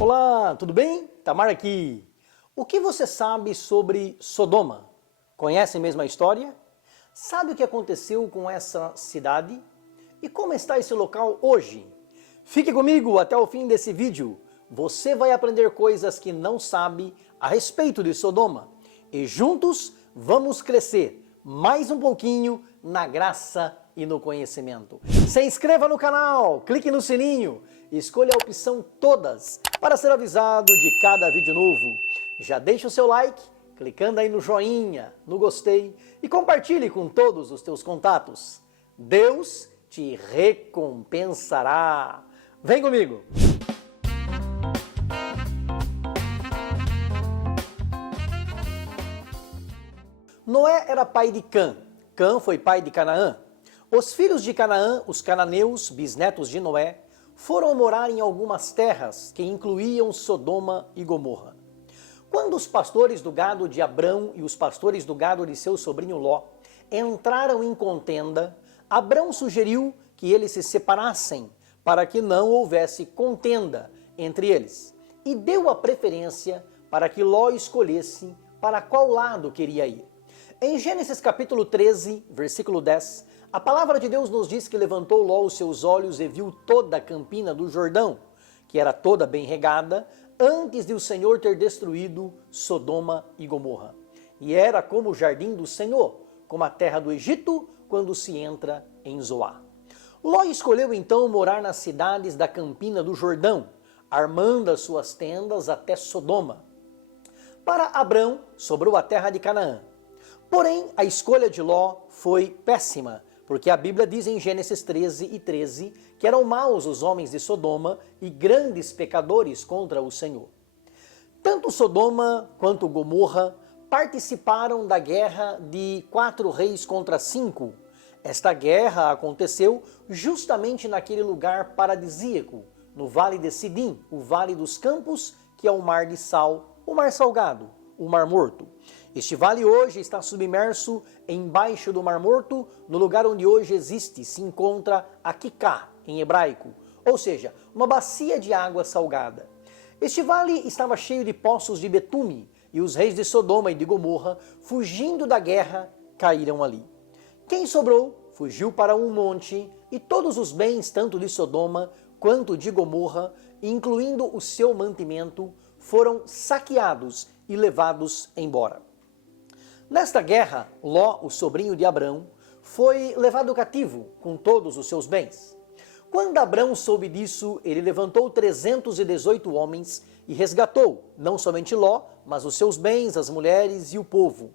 Olá, tudo bem? Tamar aqui. O que você sabe sobre Sodoma? Conhece mesmo a história? Sabe o que aconteceu com essa cidade? E como está esse local hoje? Fique comigo até o fim desse vídeo. Você vai aprender coisas que não sabe a respeito de Sodoma. E juntos vamos crescer mais um pouquinho na graça e no conhecimento. Se inscreva no canal, clique no sininho, escolha a opção todas para ser avisado de cada vídeo novo. Já deixa o seu like, clicando aí no joinha, no gostei e compartilhe com todos os teus contatos. Deus te recompensará. Vem comigo! Noé era pai de Cã. Cã foi pai de Canaã. Os filhos de Canaã, os cananeus, bisnetos de Noé, foram morar em algumas terras que incluíam Sodoma e Gomorra. Quando os pastores do gado de Abrão e os pastores do gado de seu sobrinho Ló entraram em contenda, Abrão sugeriu que eles se separassem para que não houvesse contenda entre eles e deu a preferência para que Ló escolhesse para qual lado queria ir. Em Gênesis capítulo 13, versículo 10, a palavra de Deus nos diz que levantou Ló os seus olhos e viu toda a campina do Jordão, que era toda bem regada, antes de o Senhor ter destruído Sodoma e Gomorra. E era como o jardim do Senhor, como a terra do Egito, quando se entra em Zoar. Ló escolheu então morar nas cidades da campina do Jordão, armando as suas tendas até Sodoma. Para Abrão sobrou a terra de Canaã. Porém, a escolha de Ló foi péssima, porque a Bíblia diz em Gênesis 13:13 que eram maus os homens de Sodoma e grandes pecadores contra o Senhor. Tanto Sodoma quanto Gomorra participaram da guerra de 4 reis contra 5. Esta guerra aconteceu justamente naquele lugar paradisíaco, no Vale de Sidim, o Vale dos Campos, que é o Mar de Sal, o Mar Salgado, o Mar Morto. Este vale hoje está submerso embaixo do Mar Morto, no lugar onde hoje se encontra a Kiká, em hebraico, ou seja, uma bacia de água salgada. Este vale estava cheio de poços de betume, e os reis de Sodoma e de Gomorra, fugindo da guerra, caíram ali. Quem sobrou, fugiu para um monte, e todos os bens, tanto de Sodoma quanto de Gomorra, incluindo o seu mantimento, foram saqueados e levados embora. Nesta guerra, Ló, o sobrinho de Abrão, foi levado cativo com todos os seus bens. Quando Abrão soube disso, ele levantou 318 homens e resgatou não somente Ló, mas os seus bens, as mulheres e o povo.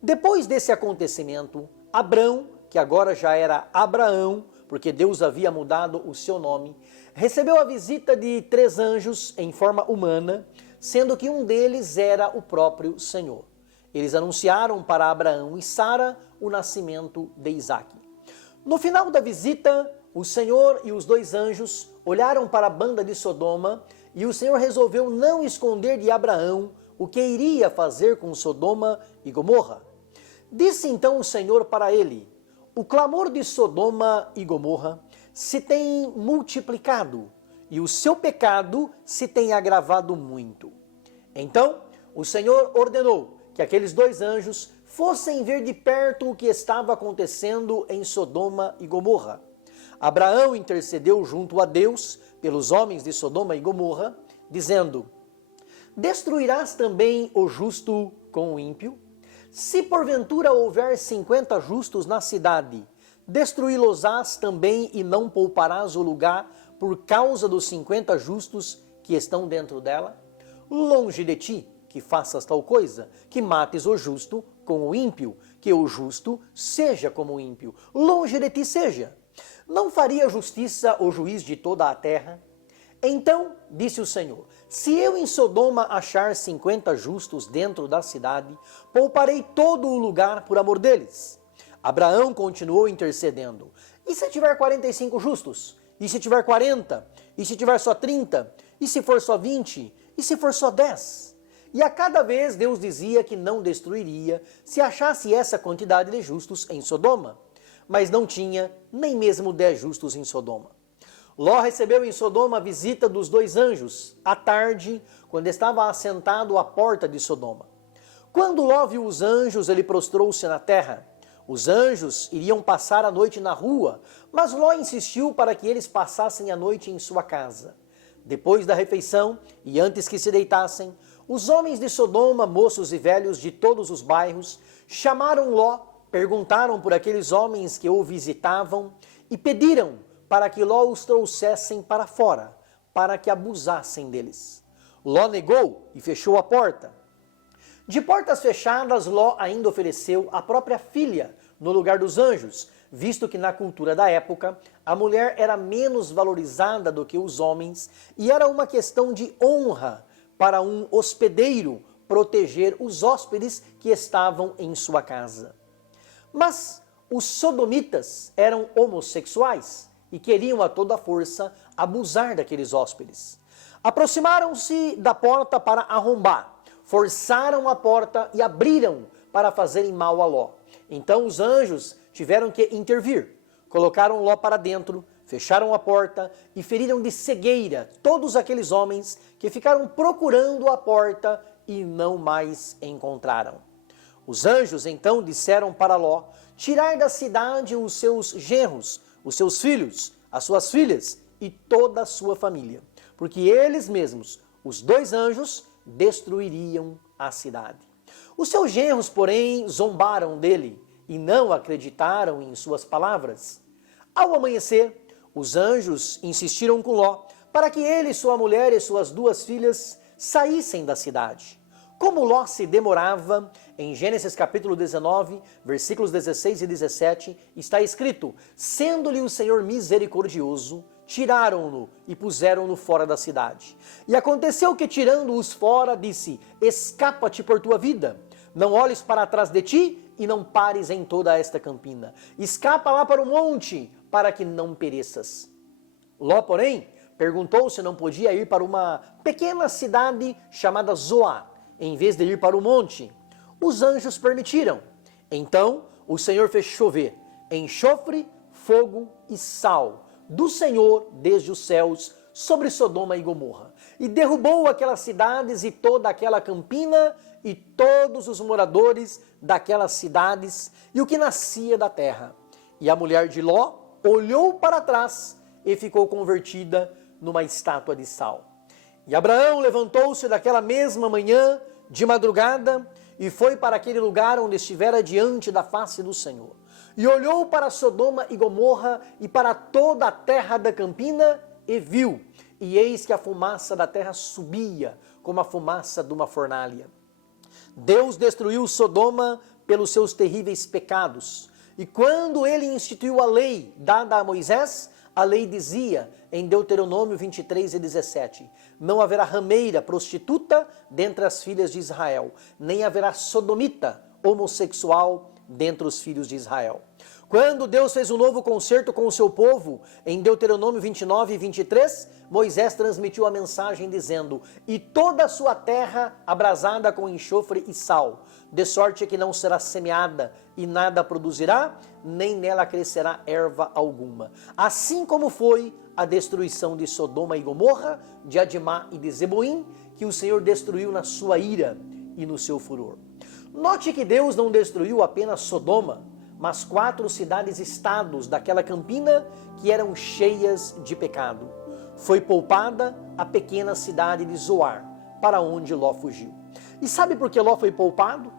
Depois desse acontecimento, Abrão, que agora já era Abraão, porque Deus havia mudado o seu nome, recebeu a visita de 3 anjos em forma humana, sendo que um deles era o próprio Senhor. Eles anunciaram para Abraão e Sara o nascimento de Isaque. No final da visita, o Senhor e os 2 anjos olharam para a banda de Sodoma e o Senhor resolveu não esconder de Abraão o que iria fazer com Sodoma e Gomorra. Disse então o Senhor para ele: o clamor de Sodoma e Gomorra se tem multiplicado e o seu pecado se tem agravado muito. Então o Senhor ordenou que aqueles 2 anjos fossem ver de perto o que estava acontecendo em Sodoma e Gomorra. Abraão intercedeu junto a Deus pelos homens de Sodoma e Gomorra, dizendo: destruirás também o justo com o ímpio? Se porventura houver 50 justos na cidade, destruí-los-ás também e não pouparás o lugar por causa dos 50 justos que estão dentro dela? Longe de ti que faças tal coisa, que mates o justo com o ímpio, que o justo seja como o ímpio. Longe de ti seja. Não faria justiça o juiz de toda a terra? Então, disse o Senhor, se eu em Sodoma achar 50 justos dentro da cidade, pouparei todo o lugar por amor deles. Abraão continuou intercedendo. E se tiver 45 justos? E se tiver 40? E se tiver só 30? E se for só 20? E se for só 10? E a cada vez Deus dizia que não destruiria se achasse essa quantidade de justos em Sodoma. Mas não tinha nem mesmo 10 justos em Sodoma. Ló recebeu em Sodoma a visita dos dois anjos, à tarde, quando estava assentado à porta de Sodoma. Quando Ló viu os anjos, ele prostrou-se na terra. Os anjos iriam passar a noite na rua, mas Ló insistiu para que eles passassem a noite em sua casa. Depois da refeição, e antes que se deitassem, os homens de Sodoma, moços e velhos de todos os bairros, chamaram Ló, perguntaram por aqueles homens que o visitavam e pediram para que Ló os trouxessem para fora, para que abusassem deles. Ló negou e fechou a porta. De portas fechadas, Ló ainda ofereceu a própria filha no lugar dos anjos, visto que na cultura da época, a mulher era menos valorizada do que os homens e era uma questão de honra para um hospedeiro proteger os hóspedes que estavam em sua casa. Mas os sodomitas eram homossexuais e queriam a toda força abusar daqueles hóspedes. Aproximaram-se da porta para arrombar, forçaram a porta e abriram para fazerem mal a Ló. Então os anjos tiveram que intervir, colocaram Ló para dentro, fecharam a porta e feriram de cegueira todos aqueles homens que ficaram procurando a porta e não mais encontraram. Os anjos então disseram para Ló tirar da cidade os seus genros, os seus filhos, as suas filhas e toda a sua família, porque eles mesmos, os dois anjos, destruiriam a cidade. Os seus genros, porém, zombaram dele e não acreditaram em suas palavras. Ao amanhecer, os anjos insistiram com Ló para que ele, sua mulher e suas duas filhas saíssem da cidade. Como Ló se demorava, em Gênesis capítulo 19, versículos 16 e 17, está escrito: sendo-lhe o Senhor misericordioso, tiraram-no e puseram-no fora da cidade. E aconteceu que, tirando-os fora, disse: escapa-te por tua vida, não olhes para trás de ti e não pares em toda esta campina. Escapa lá para o monte, para que não pereças. Ló, porém, perguntou se não podia ir para uma pequena cidade chamada Zoar, em vez de ir para o monte. Os anjos permitiram. Então o Senhor fez chover enxofre, fogo e sal do Senhor desde os céus sobre Sodoma e Gomorra, e derrubou aquelas cidades e toda aquela campina e todos os moradores daquelas cidades e o que nascia da terra. E a mulher de Ló olhou para trás e ficou convertida numa estátua de sal. E Abraão levantou-se daquela mesma manhã, de madrugada, e foi para aquele lugar onde estivera diante da face do Senhor. E olhou para Sodoma e Gomorra e para toda a terra da campina e viu, e eis que a fumaça da terra subia como a fumaça de uma fornalha. Deus destruiu Sodoma pelos seus terríveis pecados. E quando ele instituiu a lei dada a Moisés, a lei dizia, em Deuteronômio 23 e 17, não haverá rameira, prostituta, dentre as filhas de Israel, nem haverá sodomita, homossexual, dentre os filhos de Israel. Quando Deus fez um novo concerto com o seu povo, em Deuteronômio 29 e 23, Moisés transmitiu a mensagem dizendo: e toda a sua terra abrasada com enxofre e sal, de sorte que não será semeada e nada produzirá, nem nela crescerá erva alguma. Assim como foi a destruição de Sodoma e Gomorra, de Adimá e de Zeboim, que o Senhor destruiu na sua ira e no seu furor. Note que Deus não destruiu apenas Sodoma, mas 4 cidades-estados daquela campina que eram cheias de pecado. Foi poupada a pequena cidade de Zoar, para onde Ló fugiu. E sabe por que Ló foi poupado?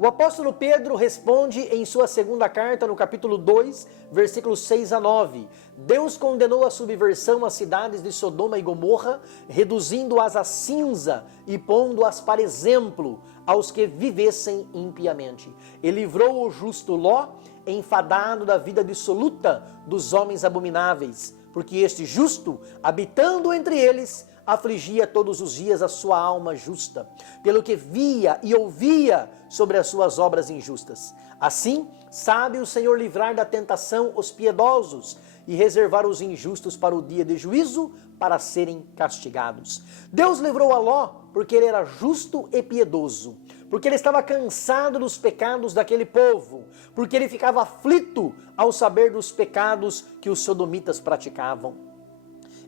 O apóstolo Pedro responde em sua segunda carta, no capítulo 2, versículos 6 a 9. Deus condenou a subversão às cidades de Sodoma e Gomorra, reduzindo-as a cinza e pondo-as para exemplo aos que vivessem impiamente. E livrou o justo Ló, enfadado da vida dissoluta dos homens abomináveis, porque este justo, habitando entre eles, afligia todos os dias a sua alma justa, pelo que via e ouvia sobre as suas obras injustas. Assim, sabe o Senhor livrar da tentação os piedosos e reservar os injustos para o dia de juízo, para serem castigados. Deus livrou a Ló porque ele era justo e piedoso, porque ele estava cansado dos pecados daquele povo, porque ele ficava aflito ao saber dos pecados que os sodomitas praticavam.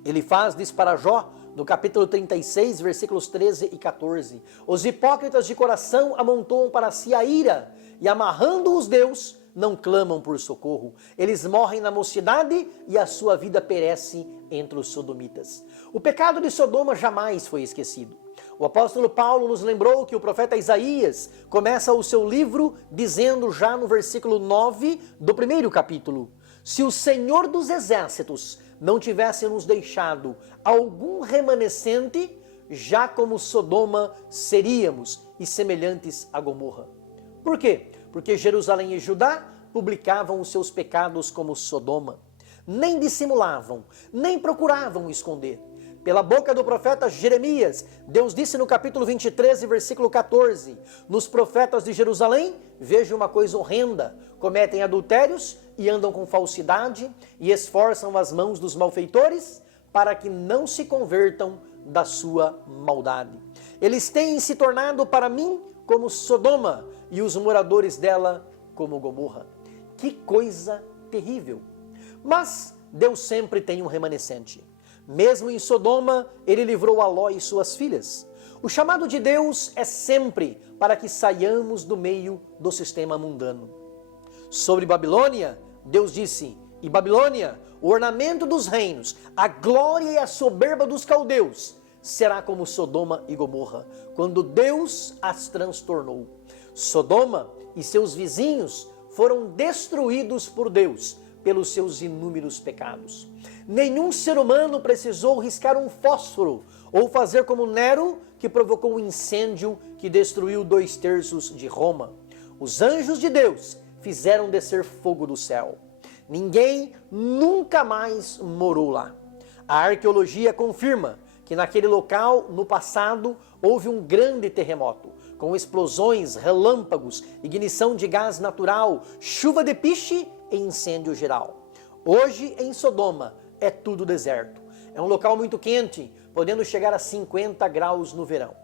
Ele diz para Jó, no capítulo 36, versículos 13 e 14, os hipócritas de coração amontoam para si a ira, e amarrando-os Deus, não clamam por socorro. Eles morrem na mocidade e a sua vida perece entre os sodomitas. O pecado de Sodoma jamais foi esquecido. O apóstolo Paulo nos lembrou que o profeta Isaías começa o seu livro dizendo já no versículo 9 do primeiro capítulo: se o Senhor dos exércitos não tivesse nos deixado algum remanescente, já como Sodoma seríamos e semelhantes a Gomorra. Por quê? Porque Jerusalém e Judá publicavam os seus pecados como Sodoma. Nem dissimulavam, nem procuravam esconder. Pela boca do profeta Jeremias, Deus disse no capítulo 23, versículo 14, nos profetas de Jerusalém, vejo uma coisa horrenda, cometem adultérios e andam com falsidade e esforçam as mãos dos malfeitores para que não se convertam da sua maldade. Eles têm se tornado para mim como Sodoma e os moradores dela como Gomorra. Que coisa terrível! Mas Deus sempre tem um remanescente. Mesmo em Sodoma, ele livrou a Ló e suas filhas. O chamado de Deus é sempre para que saiamos do meio do sistema mundano. Sobre Babilônia, Deus disse: e Babilônia, o ornamento dos reinos, a glória e a soberba dos caldeus, será como Sodoma e Gomorra, quando Deus as transtornou. Sodoma e seus vizinhos foram destruídos por Deus pelos seus inúmeros pecados. Nenhum ser humano precisou riscar um fósforo ou fazer como Nero, que provocou um incêndio que destruiu 2/3 de Roma. Os anjos de Deus fizeram descer fogo do céu. Ninguém nunca mais morou lá. A arqueologia confirma que naquele local, no passado, houve um grande terremoto, com explosões, relâmpagos, ignição de gás natural, chuva de piche e incêndio geral. Hoje, em Sodoma, é tudo deserto. É um local muito quente, podendo chegar a 50 graus no verão.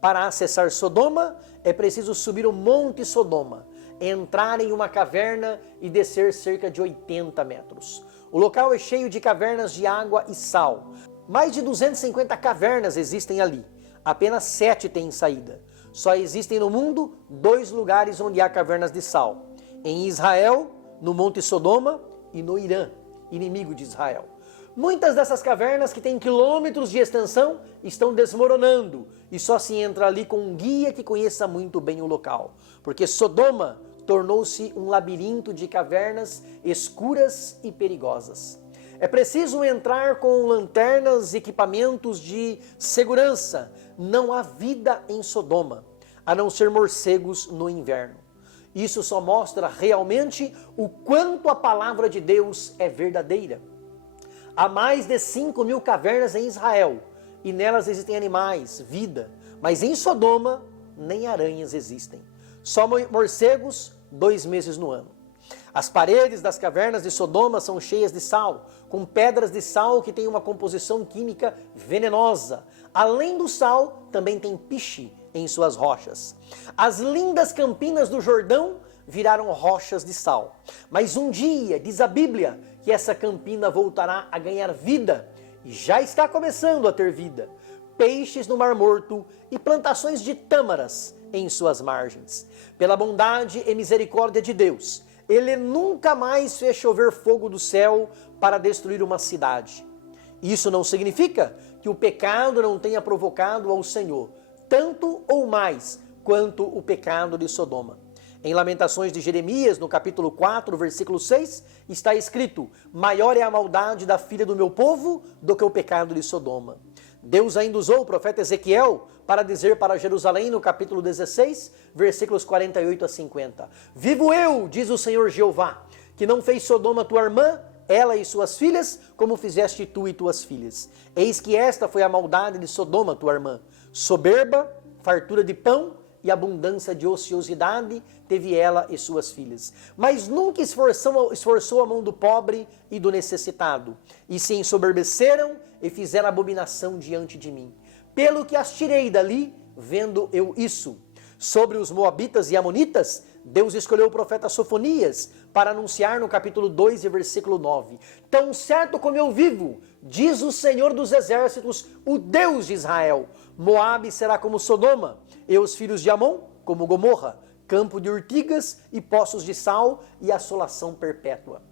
Para acessar Sodoma, é preciso subir o Monte Sodoma, entrar em uma caverna e descer cerca de 80 metros. O local é cheio de cavernas de água e sal. Mais de 250 cavernas existem ali. Apenas 7 têm saída. Só existem no mundo 2 lugares onde há cavernas de sal. Em Israel, no Monte Sodoma, e no Irã, inimigo de Israel. Muitas dessas cavernas, que têm quilômetros de extensão, estão desmoronando e só se entra ali com um guia que conheça muito bem o local. Porque Sodoma tornou-se um labirinto de cavernas escuras e perigosas. É preciso entrar com lanternas e equipamentos de segurança. Não há vida em Sodoma, a não ser morcegos no inverno. Isso só mostra realmente o quanto a palavra de Deus é verdadeira. Há mais de 5.000 cavernas em Israel, e nelas existem animais, vida. Mas em Sodoma, nem aranhas existem. Só morcegos 2 meses no ano. As paredes das cavernas de Sodoma são cheias de sal, com pedras de sal que têm uma composição química venenosa. Além do sal, também tem piche em suas rochas. As lindas campinas do Jordão viraram rochas de sal. Mas um dia, diz a Bíblia, que essa campina voltará a ganhar vida, e já está começando a ter vida. Peixes no Mar Morto e plantações de tâmaras em suas margens. Pela bondade e misericórdia de Deus, Ele nunca mais fez chover fogo do céu para destruir uma cidade. Isso não significa que o pecado não tenha provocado ao Senhor tanto ou mais quanto o pecado de Sodoma. Em Lamentações de Jeremias, no capítulo 4, versículo 6, está escrito: maior é a maldade da filha do meu povo do que o pecado de Sodoma. Deus ainda usou o profeta Ezequiel para dizer para Jerusalém, no capítulo 16, versículos 48 a 50. Vivo eu, diz o Senhor Jeová, que não fez Sodoma tua irmã, ela e suas filhas, como fizeste tu e tuas filhas. Eis que esta foi a maldade de Sodoma, tua irmã. Soberba, fartura de pão e abundância de ociosidade teve ela e suas filhas. Mas nunca esforçou a mão do pobre e do necessitado, e se ensoberbeceram e fizeram abominação diante de mim. Pelo que as tirei dali, vendo eu isso. Sobre os moabitas e amonitas, Deus escolheu o profeta Sofonias para anunciar no capítulo 2 e versículo 9. Tão certo como eu vivo, diz o Senhor dos Exércitos, o Deus de Israel, Moabe será como Sodoma, e os filhos de Amon como Gomorra, campo de urtigas e poços de sal e assolação perpétua.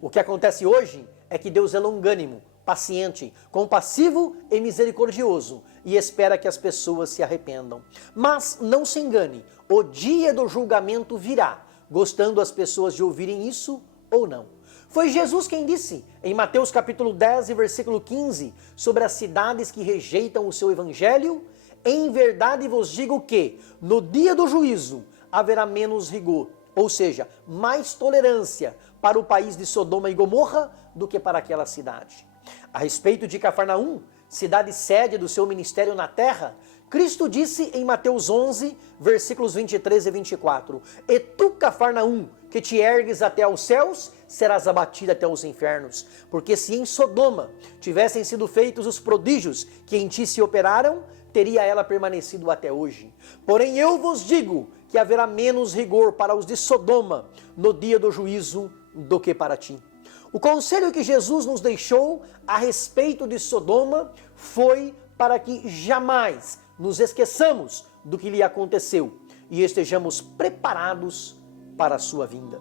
O que acontece hoje é que Deus é longânimo, paciente, compassivo e misericordioso e espera que as pessoas se arrependam. Mas não se engane, o dia do julgamento virá, gostando as pessoas de ouvirem isso ou não. Foi Jesus quem disse, em Mateus capítulo 10 e versículo 15, sobre as cidades que rejeitam o seu evangelho: em verdade vos digo que, no dia do juízo, haverá menos rigor, ou seja, mais tolerância para o país de Sodoma e Gomorra do que para aquela cidade. A respeito de Cafarnaum, cidade sede do seu ministério na terra, Cristo disse em Mateus 11, versículos 23 e 24, E tu, Cafarnaum, que te ergues até aos céus, serás abatida até os infernos. Porque se em Sodoma tivessem sido feitos os prodígios que em ti se operaram, teria ela permanecido até hoje. Porém eu vos digo que haverá menos rigor para os de Sodoma no dia do juízo do que para ti. O conselho que Jesus nos deixou a respeito de Sodoma foi para que jamais nos esqueçamos do que lhe aconteceu e estejamos preparados para a sua vinda.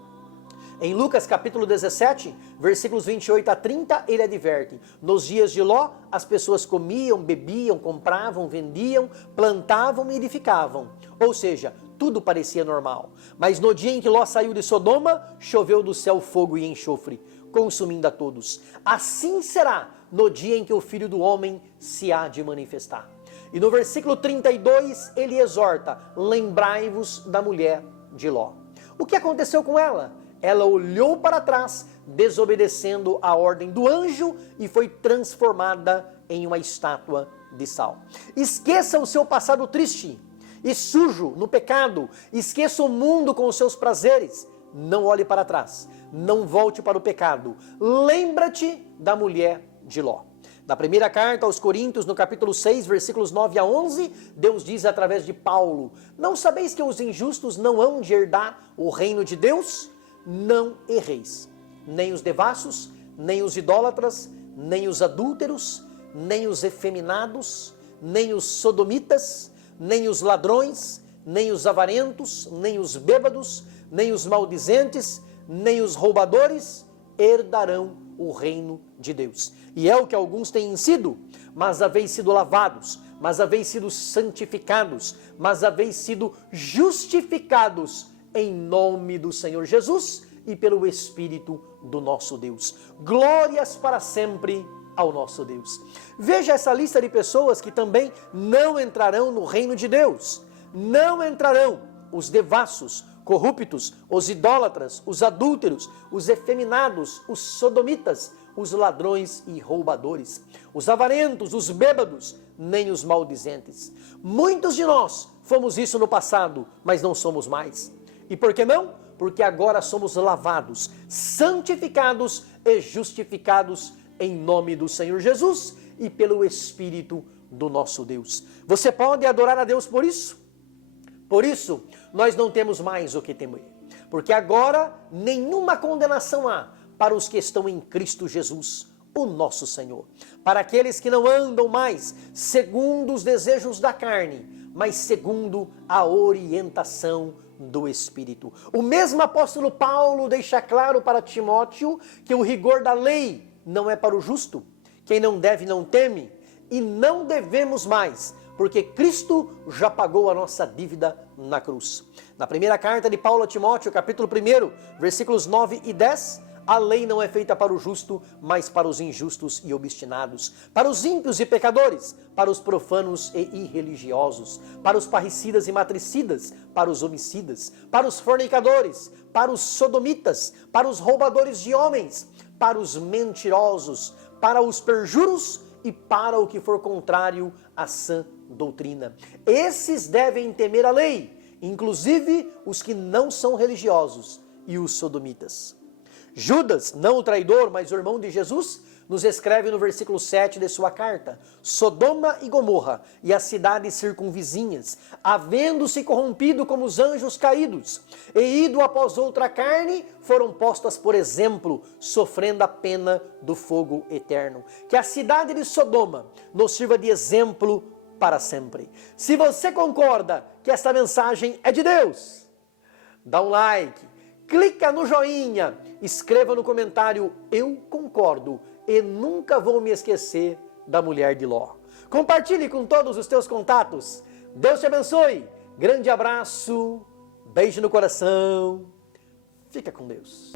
Em Lucas capítulo 17, versículos 28 a 30, ele adverte: nos dias de Ló, as pessoas comiam, bebiam, compravam, vendiam, plantavam e edificavam. Ou seja, tudo parecia normal. Mas no dia em que Ló saiu de Sodoma, choveu do céu fogo e enxofre, consumindo a todos. Assim será no dia em que o Filho do Homem se há de manifestar. E no versículo 32, ele exorta: lembrai-vos da mulher de Ló. O que aconteceu com ela? Ela olhou para trás, desobedecendo a ordem do anjo, e foi transformada em uma estátua de sal. Esqueça o seu passado triste e sujo no pecado. Esqueça o mundo com os seus prazeres. Não olhe para trás. Não volte para o pecado. Lembra-te da mulher de Ló. Na primeira carta aos Coríntios, no capítulo 6, versículos 9 a 11, Deus diz através de Paulo: não sabeis que os injustos não hão de herdar o reino de Deus? Não erreis, nem os devassos, nem os idólatras, nem os adúlteros, nem os efeminados, nem os sodomitas, nem os ladrões, nem os avarentos, nem os bêbados, nem os maldizentes, nem os roubadores herdarão o reino de Deus. E é o que alguns têm sido: mas haveis sido lavados, mas haveis sido santificados, mas haveis sido justificados em nome do Senhor Jesus e pelo Espírito do nosso Deus. Glórias para sempre ao nosso Deus. Veja essa lista de pessoas que também não entrarão no reino de Deus. Não entrarão os devassos, corruptos, os idólatras, os adúlteros, os efeminados, os sodomitas, os ladrões e roubadores, os avarentos, os bêbados, nem os maldizentes. Muitos de nós fomos isso no passado, mas não somos mais. E por que não? Porque agora somos lavados, santificados e justificados em nome do Senhor Jesus e pelo Espírito do nosso Deus. Você pode adorar a Deus por isso? Por isso, nós não temos mais o que temer, porque agora nenhuma condenação há para os que estão em Cristo Jesus, o nosso Senhor. Para aqueles que não andam mais segundo os desejos da carne, mas segundo a orientação do Espírito. O mesmo apóstolo Paulo deixa claro para Timóteo que o rigor da lei não é para o justo. Quem não deve não teme, e não devemos mais, porque Cristo já pagou a nossa dívida na cruz. Na primeira carta de Paulo a Timóteo, capítulo 1, versículos 9 e 10, a lei não é feita para o justo, mas para os injustos e obstinados, para os ímpios e pecadores, para os profanos e irreligiosos, para os parricidas e matricidas, para os homicidas, para os fornicadores, para os sodomitas, para os roubadores de homens, para os mentirosos, para os perjuros e para o que for contrário à sã doutrina. Esses devem temer a lei, inclusive os que não são religiosos e os sodomitas. Judas, não o traidor, mas o irmão de Jesus, nos escreve no versículo 7 de sua carta: Sodoma e Gomorra e as cidades circunvizinhas, havendo-se corrompido como os anjos caídos, e ido após outra carne, foram postas por exemplo, sofrendo a pena do fogo eterno. Que a cidade de Sodoma nos sirva de exemplo para sempre. Se você concorda que esta mensagem é de Deus, dá um like, clica no joinha, escreva no comentário: eu concordo e nunca vou me esquecer da mulher de Ló. Compartilhe com todos os teus contatos. Deus te abençoe. Grande abraço, beijo no coração. Fica com Deus.